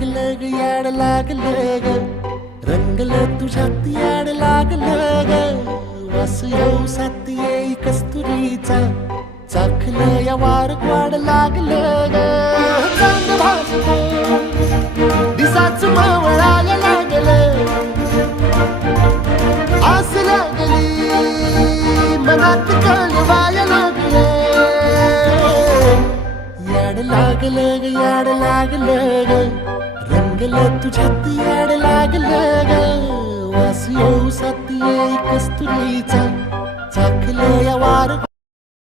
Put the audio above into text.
लागलं ग याड लागलं ग रंगलं तुझ्यात याड लागलं ग वास येऊ सात येई कस्तुरीचा चाखलं या वार वाड लागलं ग चांग भासतो दिसाच मावळायला लागलं आस लागली मनात कळवायला लागलं याड लागलं ग याड लागलं ग रंगलं तुझ्यात याड लागलं ग वास येऊ सात येई कस्तुरीचा चाखलं या वार